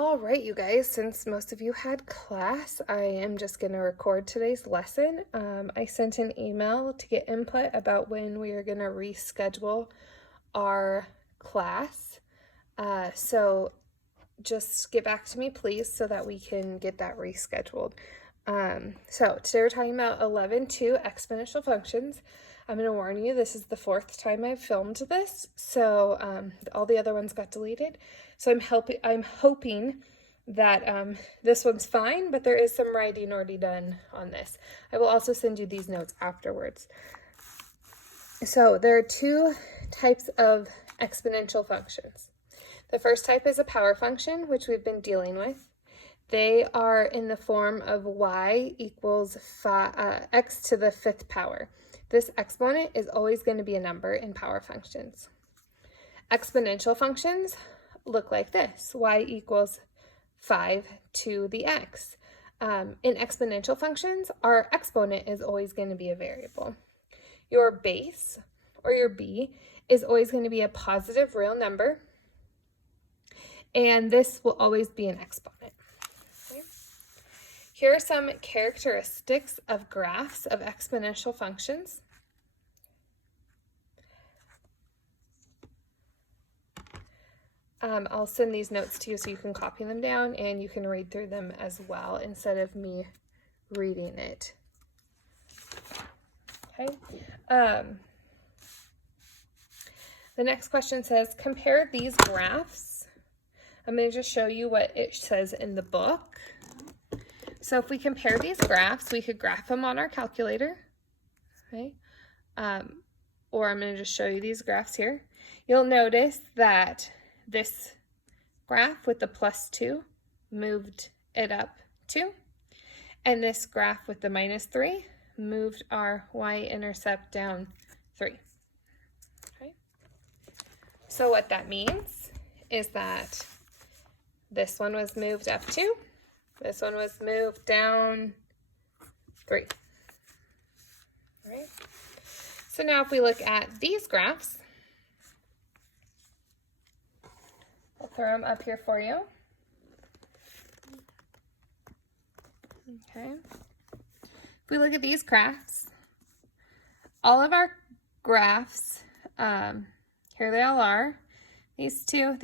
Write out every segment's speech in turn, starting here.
All right, you guys, since most of you had class, I am just going to record today's lesson. I sent an email to get input about when we are going to reschedule our class. So just get back to me, please, so that we can get that rescheduled. So today we're talking about 11.2 exponential functions. I'm going to warn you, this is the 4th time I've filmed this, so all the other ones got deleted. So I'm hoping that this one's fine, but there is some writing already done on this. I will also send you these notes afterwards. So there are 2 types of exponential functions. The first type is a power function, which we've been dealing with. They are in the form of y equals x to the 5th power. This exponent is always going to be a number in power functions. Exponential functions look like this. Y equals 5 to the x. In exponential functions, our exponent is always going to be a variable. Your base, or your b, is always going to be a positive real number, and this will always be an exponent. Okay. Here are some characteristics of graphs of exponential functions. I'll send these notes to you so you can copy them down and you can read through them as well instead of me reading it. Okay. The next question says, compare these graphs. I'm going to just show you what it says in the book. So if we compare these graphs, we could graph them on our calculator. Okay. Or I'm going to just show you these graphs here. You'll notice that this graph with the +2 moved it up 2, and this graph with the -3 moved our y-intercept down 3. Okay. So what that means is that this one was moved up 2, this one was moved down 3. All right. So now if we look at these graphs, I'll throw them up here for you. Okay. If we look at these graphs, all of our graphs, here they all are, these two,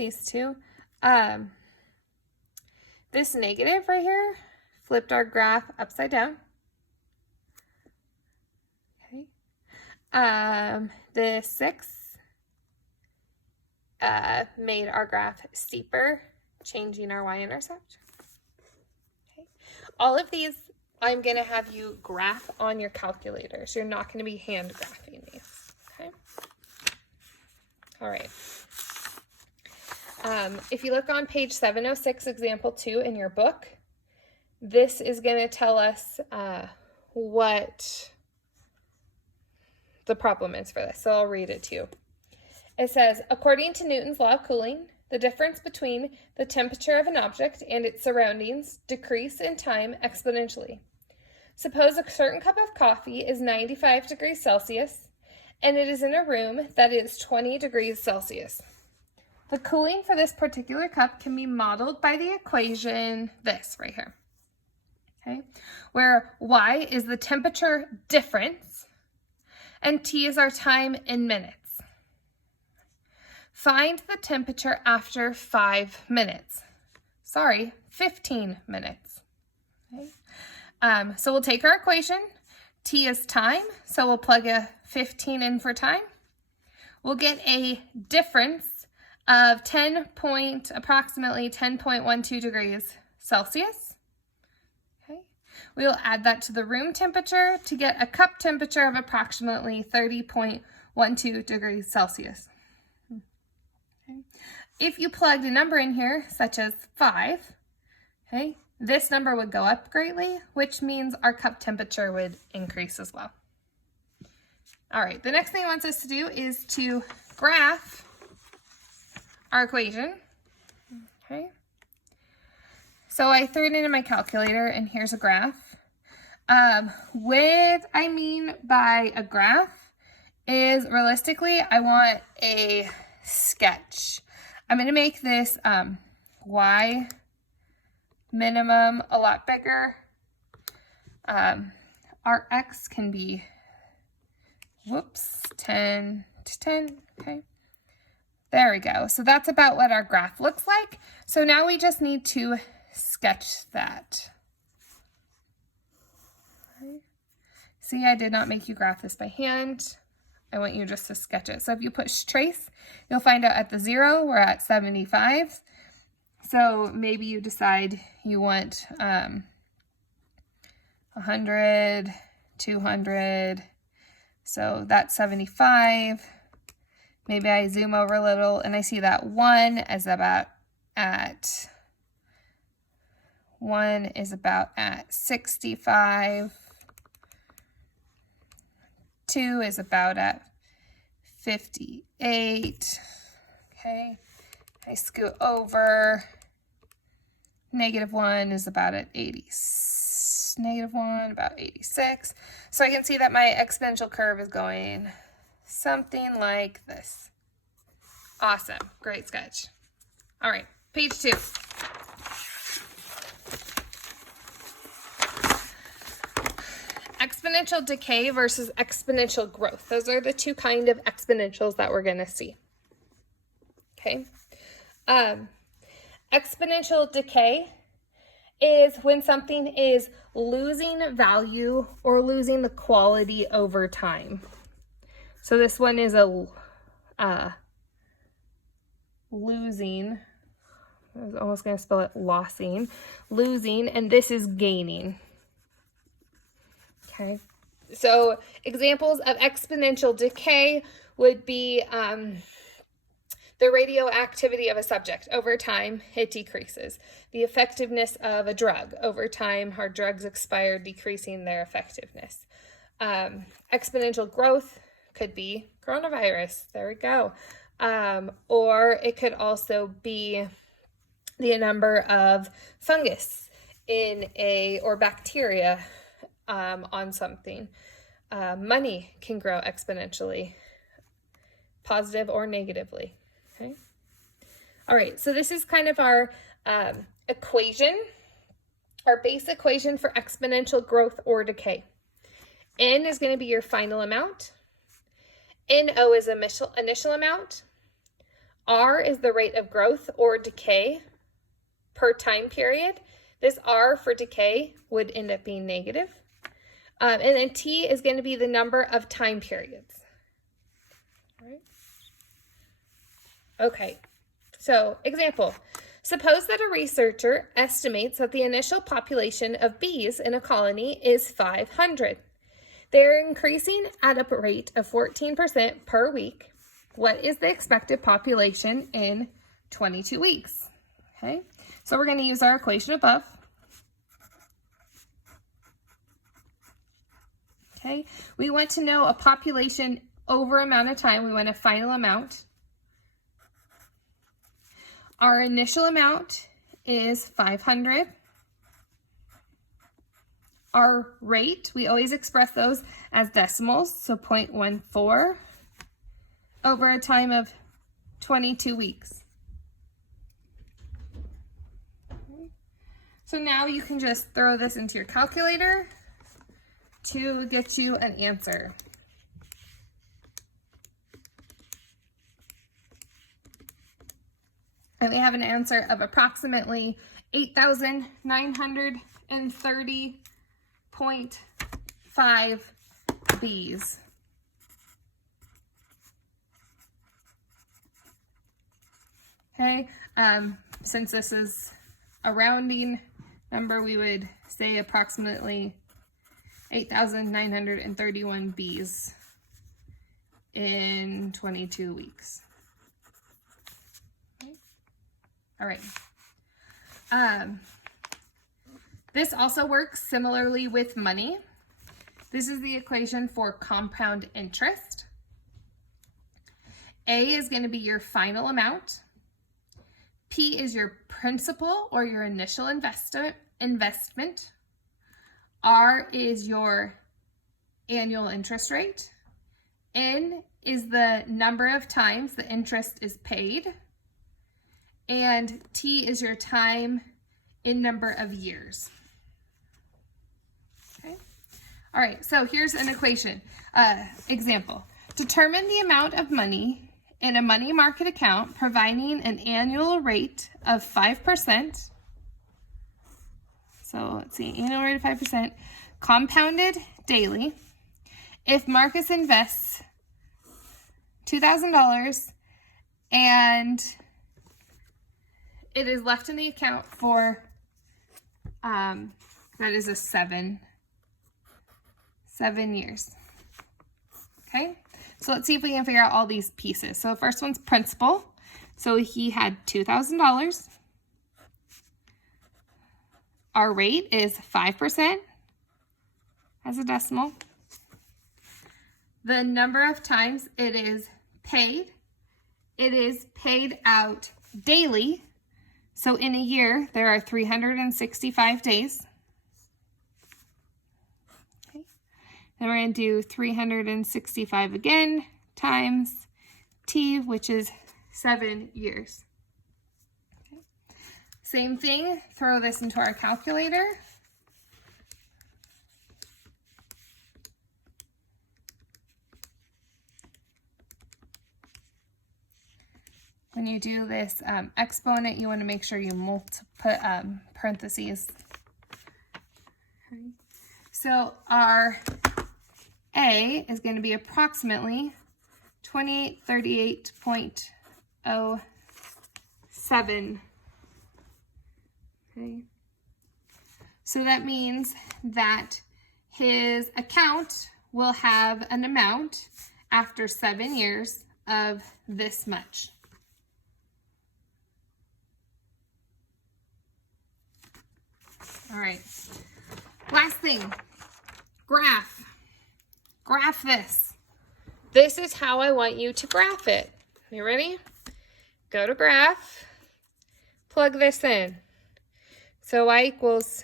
this negative right here flipped our graph upside down. Okay. The 6 made our graph steeper, changing our y-intercept. Okay. All of these, I'm going to have you graph on your calculator, so you're not going to be hand graphing these. Okay. All right. If you look on page 706, example 2 in your book, this is going to tell us what the problem is for this. So I'll read it to you. It says, according to Newton's law of cooling, the difference between the temperature of an object and its surroundings decrease in time exponentially. Suppose a certain cup of coffee is 95 degrees Celsius, and it is in a room that is 20 degrees Celsius. The cooling for this particular cup can be modeled by the equation, this right here, okay, where y is the temperature difference, and t is our time in minutes. Find the temperature after 5 minutes. Sorry, 15 minutes. Okay. So we'll take our equation. T is time, so we'll plug a 15 in for time. We'll get a difference of approximately 10.12 degrees Celsius. Okay. We'll add that to the room temperature to get a cup temperature of approximately 30.12 degrees Celsius. Okay. If you plugged a number in here, such as 5, okay, this number would go up greatly, which means our cup temperature would increase as well. All right, the next thing it wants us to do is to graph our equation. Okay. So I threw it into my calculator, and here's a graph. What I mean by a graph is, realistically, I want a sketch. I'm going to make this y minimum a lot bigger. Our x can be, 10 to 10, okay. There we go. So that's about what our graph looks like. So now we just need to sketch that. Okay. See, I did not make you graph this by hand. I want you just to sketch it. So if you push trace, you'll find out at the 0, we're at 75. So maybe you decide you want 100, 200. So that's 75. Maybe I zoom over a little and I see that 1 is about at 65. 2 is about at 58. Okay, I scoot over. -1 is about at 80. -1 about 86. So I can see that my exponential curve is going something like this. Awesome, great sketch. All right, page 2. Exponential decay versus exponential growth. Those are the two kind of exponentials that we're going to see. Okay. Exponential decay is when something is losing value or losing the quality over time. So this one is a losing. I was almost going to spell it lossing. Losing, and this is gaining. Okay, so examples of exponential decay would be the radioactivity of a subject. Over time, it decreases. The effectiveness of a drug. Over time, our drugs expire, decreasing their effectiveness. Exponential growth could be coronavirus. There we go. Or it could also be the number of fungus or bacteria on something. Money can grow exponentially, positive or negatively. Okay. All right, so this is kind of our equation, our base equation for exponential growth or decay. N is going to be your final amount. NO is initial amount. R is the rate of growth or decay per time period. This R for decay would end up being negative. And then T is going to be the number of time periods. All right. Okay, so example. Suppose that a researcher estimates that the initial population of bees in a colony is 500. They're increasing at a rate of 14% per week. What is the expected population in 22 weeks? Okay, so we're going to use our equation above. Okay, we want to know a population over amount of time. We want a final amount. Our initial amount is 500. Our rate, we always express those as decimals, so 0.14 over a time of 22 weeks. Okay. So now you can just throw this into your calculator to get you an answer. And we have an answer of approximately 8,930.5 bees. Okay, since this is a rounding number, we would say approximately 8,931 bees in 22 weeks. Okay. All right. This also works similarly with money. This is the equation for compound interest. A is going to be your final amount. P is your principal or your initial investment. R is your annual interest rate. N is the number of times the interest is paid. And T is your time in number of years. Okay. All right, so here's an equation. Example. Determine the amount of money in a money market account providing an annual rate of 5%. So let's see, annual rate of 5%, compounded daily. If Marcus invests $2,000 and it is left in the account for, that is a 7 years. Okay, so let's see if we can figure out all these pieces. So the first one's principal. So he had $2,000. Our rate is 5% as a decimal. The number of times it is paid out daily. So in a year, there are 365 days. Okay. Then we're going to do 365 again times T, which is 7 years. Okay. Same thing, throw this into our calculator. When you do this exponent, you want to make sure you put parentheses. Okay. So our A is going to be approximately 2838.07. Okay. So that means that his account will have an amount after 7 years of this much. All right, last thing, graph. Graph this. This is how I want you to graph it. You ready? Go to graph, plug this in. So y equals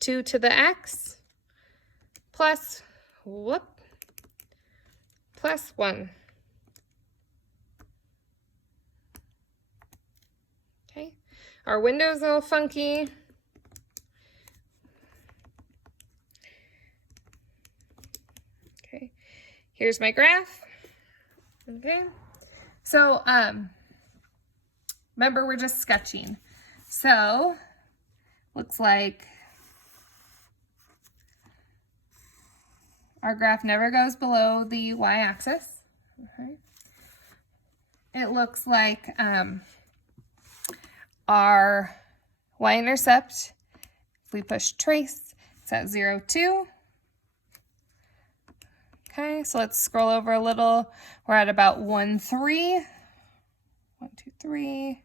2 to the x plus, plus 1. Okay, our window's a little funky. Here's my graph. Okay. So, remember we're just sketching. So, looks like our graph never goes below the y-axis. Okay. It looks like our y-intercept, if we push trace, it's at 0, 2. Okay, so let's scroll over a little. We're at about 1, 3. 1, 2, 3.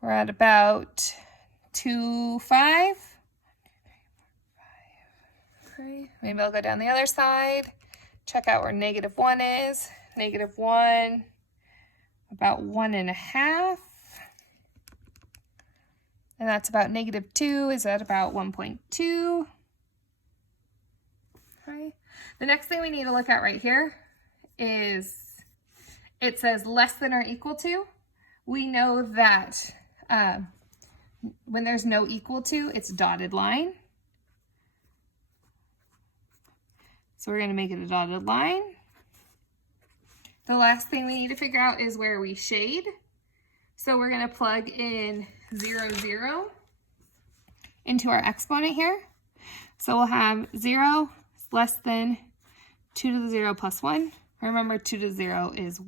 We're at about 2, 5. Okay, maybe I'll go down the other side. Check out where -1 is. -1, about 1.5. And that's about -2 is at about 1.2. Okay. The next thing we need to look at right here is it says less than or equal to. We know that when there's no equal to, it's dotted line. So we're going to make it a dotted line. The last thing we need to figure out is where we shade. So we're going to plug in 0, 0 into our exponent here. So we'll have 0 less than 2 to the 0 plus 1. Remember, 2 to the 0 is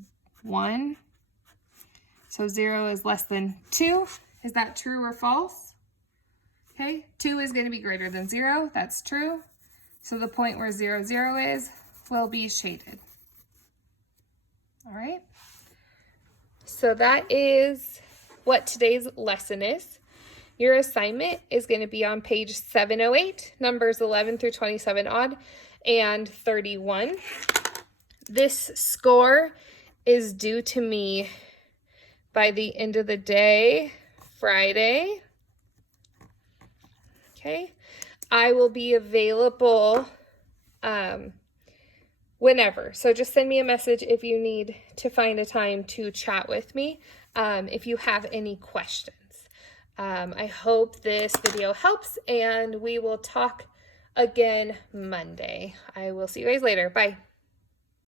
1. So 0 is less than 2. Is that true or false? Okay, 2 is going to be greater than 0. That's true. So the point where 0, 0 is will be shaded. All right. So that is what today's lesson is. Your assignment is going to be on page 708, numbers 11 through 27 odd, and 31. This score is due to me by the end of the day, Friday. Okay. I will be available whenever. So just send me a message if you need to find a time to chat with me, if you have any questions. I hope this video helps, and we will talk again Monday. I will see you guys later. Bye.